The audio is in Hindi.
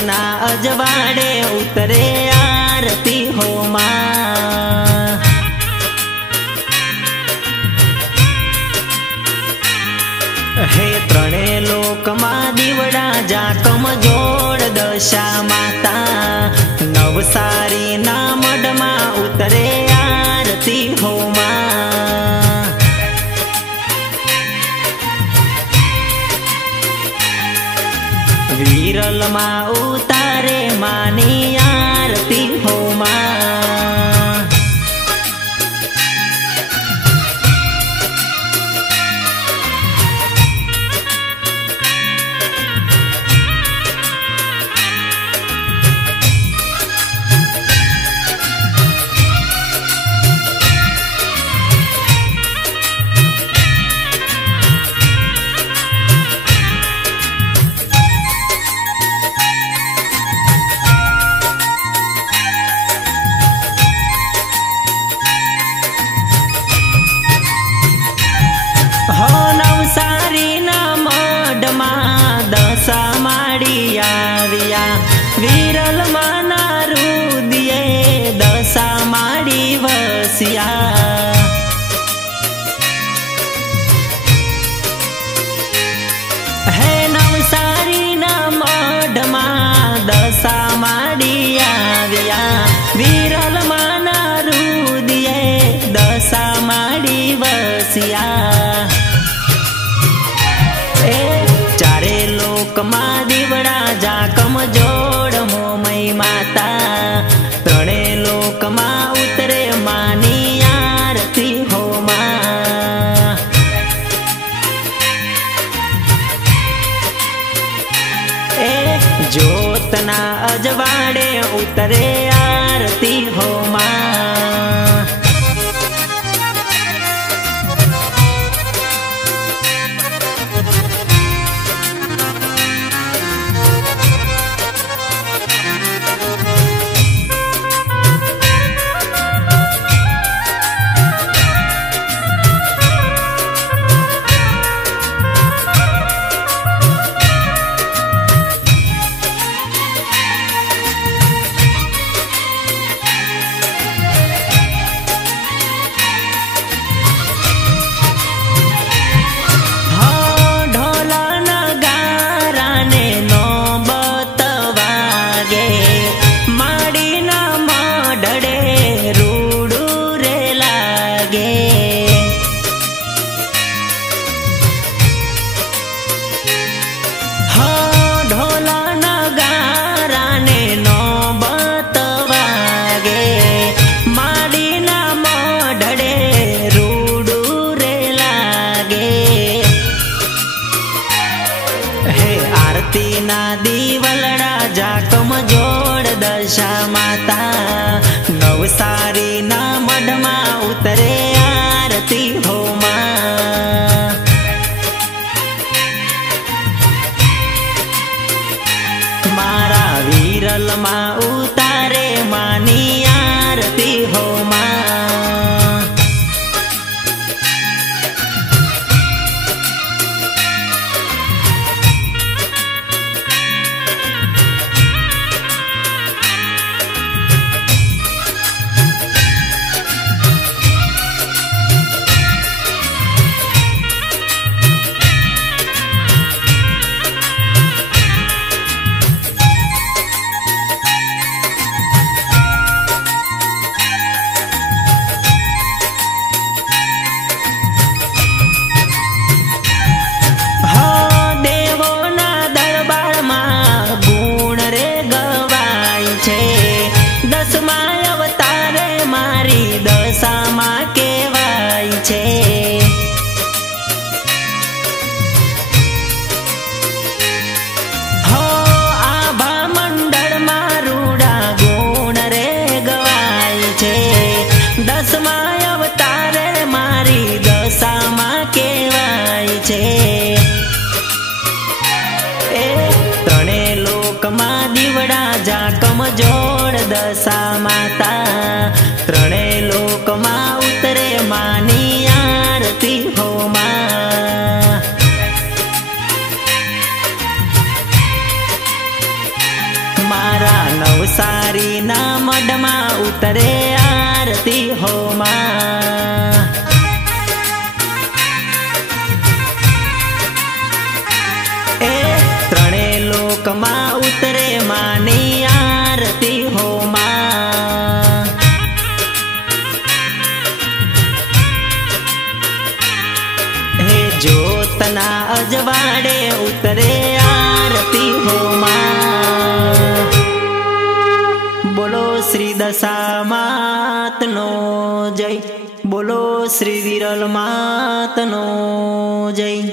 ज्योतना अजवाड़े उतरे आरती हो मां। हे त्रणेय लोक मां दीवड़ा जाकम जोड़ दशा माता। नवसारी ना मडमा उतरे आरती हो मां। वीरल मां उतारे मानी आरती हो मां। दशा माड़ी आविया वीरल माना रुदिये दशा माड़ी वसिया। हे नवसारी ना मडमा दशा माड़ी आविया वीरल माना रुदिये दशा माड़ी वसिया। चारे लोक मां दीवड़ा जाकम जोड़ मोमई माता। त्रणेय लोक मां उतरे मानी आरती हो मां। ज्योतना अजवाड़े उतरे आरती हो मां। दीवलड़ा जाकम जोड़ दशा माता। नवसारी ना मडमा उतरे आरती हो मां। मारा वीरल मां उतारे मानी आरती हो मां। जोड़ दशा माता त्रणेय लोक मां उतरे मानी आरती हो मां। उतरे आरती हो मां। ए त्रणे लोक मां उतरे मानी आरती हो मां। हे ज्योतना अजवाड़े उतरे आरती हो मां। बोलो श्री दशा मात नो जय, बोलो श्री विरल मात नो जय।